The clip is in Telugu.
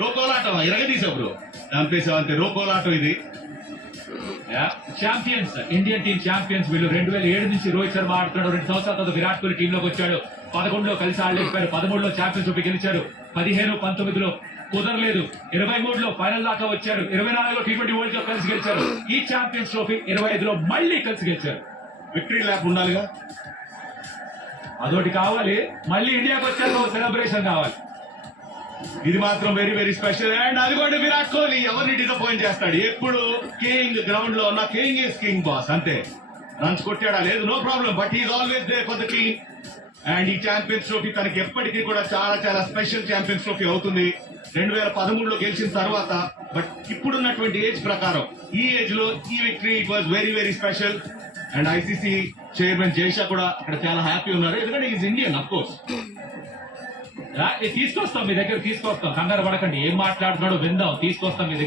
రోకోలాటం ఎరగదీసావు బ్రో, చంపేసావు అంతే. రోకోలాటం ఇది. ఛాంపియన్స్, ఇండియన్ టీం ఛాంపియన్స్ వీళ్ళు. 2007 నుంచి రోహిత్ శర్మ ఆడుతున్నాడు. 2 సంవత్సరాల తర్వాత విరాట్ కోహ్లీ టీమ్ లోకి వచ్చాడు. 11లో కలిసి ఆడలేకపోయారు. 13లో ఛాంపియన్స్ ట్రోఫీ గెలిచారు. 15, 19లో కుదరలేదు. 23లో ఫైనల్ దాకా వచ్చారు. 24లో T20 వరల్డ్ కప్ కలిసి గెలిచారు. ఈ ఛాంపియన్స్ ట్రోఫీ 25లో మళ్ళీ కలిసి గెలిచారు. విక్టరీ ల్యాప్ ఉండాలిగా, అదొకటి కావాలి. మళ్ళీ ఇండియాకి వచ్చారు, సెలబ్రేషన్ కావాలి. ఇది మాత్రం వెరీ వెరీ స్పెషల్. అండ్ అది కూడా విరాట్ కోహ్లీ ఎవరిని డిసప్పాయింట్ చేస్తాడు. ఎప్పుడు కింగ్ గ్రౌండ్ లో ఉన్న కింగ్ ఇస్ కింగ్ బాస్, అంతే. రన్స్ కొట్టాడా లేదు, no problem, but is always there for the team. And ఈ ఛాంపియన్స్ ట్రోఫీ తనకి ఎప్పటికీ కూడా చాలా చాలా స్పెషల్ ఛాంపియన్స్ ట్రోఫీ అవుతుంది. 2013లో గెలిచిన తర్వాత, బట్ ఇప్పుడున్నటువంటి ఏజ్ ప్రకారం ఈ ఏజ్ లో ఈ victory it was very very special. And ICC chairman Jay Shah కూడా అక్కడ చాలా హ్యాపీ ఉన్నారు, ఎందుకంటే ఈజ్ ఇండియన్ అఫ్ కోర్స్. తీసుకొస్తాం మీ దగ్గర, తీసుకొస్తాం. కంగారు పడకండి, ఏం మాట్లాడుతున్నాడో విందాం, తీసుకొస్తాం మీ దగ్గర.